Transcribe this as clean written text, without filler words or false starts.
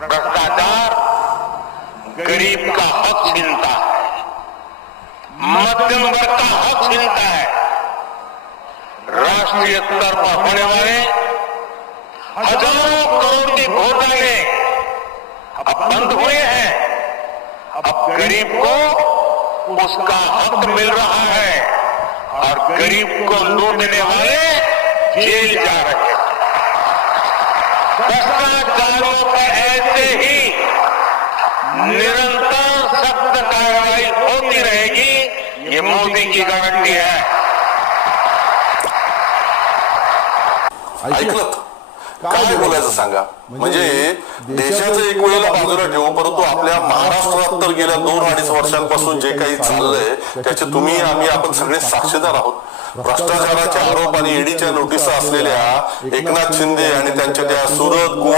भ्रष्टाचार गरीब का हक छीनता है, मध्यम वर्ग का हक छीनता है। राष्ट्रीय स्तर पर होने वाले हजारों करोड़ के घोटाले अब बंद हुए हैं। अब गरीब को उसका हक मिल रहा है और गरीब को लूटने वाले जेल जा रहे हैं। भ्रष्टाचारों पर ऐसे ही निरंतर सख्त कार्रवाई होती रहेगी, ये मोदी की गारंटी है। ऐकलं काय बोलायचं सांगा. म्हणजे देशाचं एक वेळेला बाजूला ठेवू, परंतु आपल्या महाराष्ट्रात तर गेल्या 2-2.5 वर्षांपासून जे काही चाललंय त्याचे तुम्ही आम्ही आपण सगळे साक्षीदार आहोत. भ्रष्टाचाराचे आरोप आणि ईडीच्या नोटिसा असलेल्या एकनाथ शिंदे आणि त्यांच्या त्या सुरत